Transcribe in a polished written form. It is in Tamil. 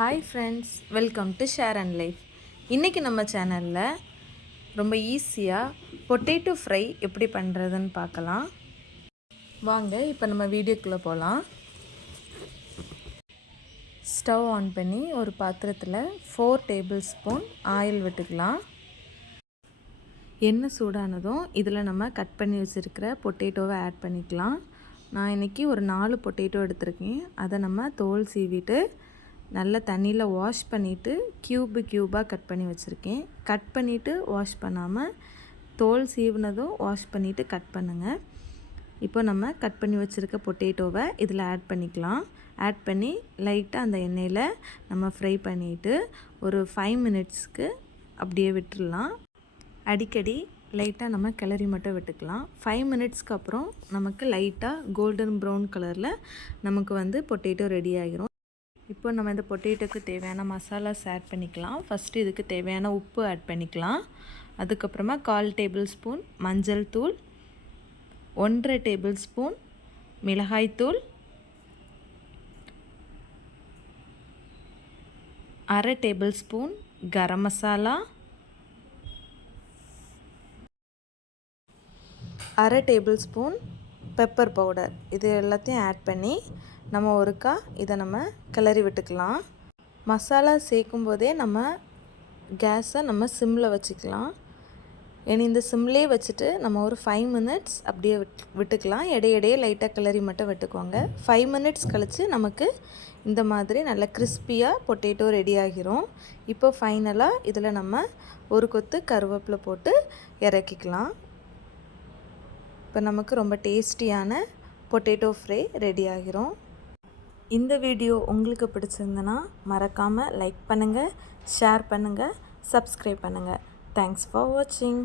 Hi friends, welcome to share and life. இன்றைக்கி நம்ம சேனலில் ரொம்ப ஈஸியாக பொட்டேட்டோ ஃப்ரை எப்படி பண்ணுறதுன்னு பார்க்கலாம். வாங்க இப்போ நம்ம வீடியோக்குள்ளே போகலாம். ஸ்டவ் ஆன் பண்ணி ஒரு பாத்திரத்தில் 4 டேபிள் ஸ்பூன் ஆயில் விட்டுக்கலாம். எண்ணெய் சூடானதும் இதில் நம்ம கட் பண்ணி வச்சுருக்கிற பொட்டேட்டோவை ஆட் பண்ணிக்கலாம். நான் இன்றைக்கி ஒரு 4 பொட்டேட்டோ எடுத்திருக்கேன். அதை நம்ம தோல் சீவிட்டு நல்லா தண்ணியில் வாஷ் பண்ணிவிட்டு க்யூபாக கட் பண்ணி வச்சுருக்கேன். கட் பண்ணிவிட்டு வாஷ் பண்ணாமல் தோல் சீவினதும் வாஷ் பண்ணிவிட்டு கட் பண்ணுங்கள். இப்போ நம்ம கட் பண்ணி வச்சுருக்க பொட்டேட்டோவை இதில் ஆட் பண்ணிக்கலாம். ஆட் பண்ணி லைட்டாக அந்த எண்ணெயில் நம்ம ஃப்ரை பண்ணிவிட்டு ஒரு 5 மினிட்ஸ்க்கு அப்படியே விட்டுடலாம். அடிக்கடி லைட்டாக நம்ம கிளறி மட்டும் விட்டுக்கலாம். 5 மினிட்ஸ்க்கு அப்புறம் நமக்கு லைட்டாக கோல்டன் ப்ரௌன் கலரில் நமக்கு பொட்டேட்டோ ரெடி ஆகிரும். இப்போ நம்ம இந்த பொட்டேட்டோக்கு தேவையான மசாலாஸ் ஆட் பண்ணிக்கலாம். ஃபஸ்ட்டு இதுக்கு தேவையான உப்பு ஆட் பண்ணிக்கலாம். அதுக்கப்புறமா 1/4 டேபிள் ஸ்பூன் மஞ்சள் தூள், 1/2 டேபிள் ஸ்பூன் மிளகாய்த்தூள், 1/2 tablespoon garam masala, 1/2 tablespoon pepper powder, இது எல்லாத்தையும் ஆட் பண்ணி நம்ம ஒருக்கா இதை நம்ம கிளறி விட்டுக்கலாம். மசாலா சேர்க்கும் போதே நம்ம கேஸை நம்ம சிம்மில் வச்சுக்கலாம். இனி இந்த சிம்லேயே வச்சுட்டு நம்ம ஒரு 5 மினிட்ஸ் அப்படியே விட்டுக்கலாம். இடையிடையே லைட்டாக கிளறி மட்டும் விட்டுக்கோங்க. 5 மினிட்ஸ் கழித்து நமக்கு இந்த மாதிரி நல்ல கிறிஸ்பியாக பொட்டேட்டோ ரெடி ஆகிரும். இப்போ ஃபைனலாக இதில் நம்ம ஒரு கொத்து கருவேப்பிலை போட்டு இறக்கிக்கலாம். இப்போ நமக்கு ரொம்ப டேஸ்டியான பொட்டேட்டோ ஃப்ரை ரெடி ஆகிரும். இந்த வீடியோ உங்களுக்கு பிடிச்சிருந்தனா மறக்காமல் லைக் பண்ணுங்கள், ஷேர் பண்ணுங்கள், சப்ஸ்கிரைப் பண்ணுங்கள். தேங்க்ஸ் ஃபார் வாட்சிங்.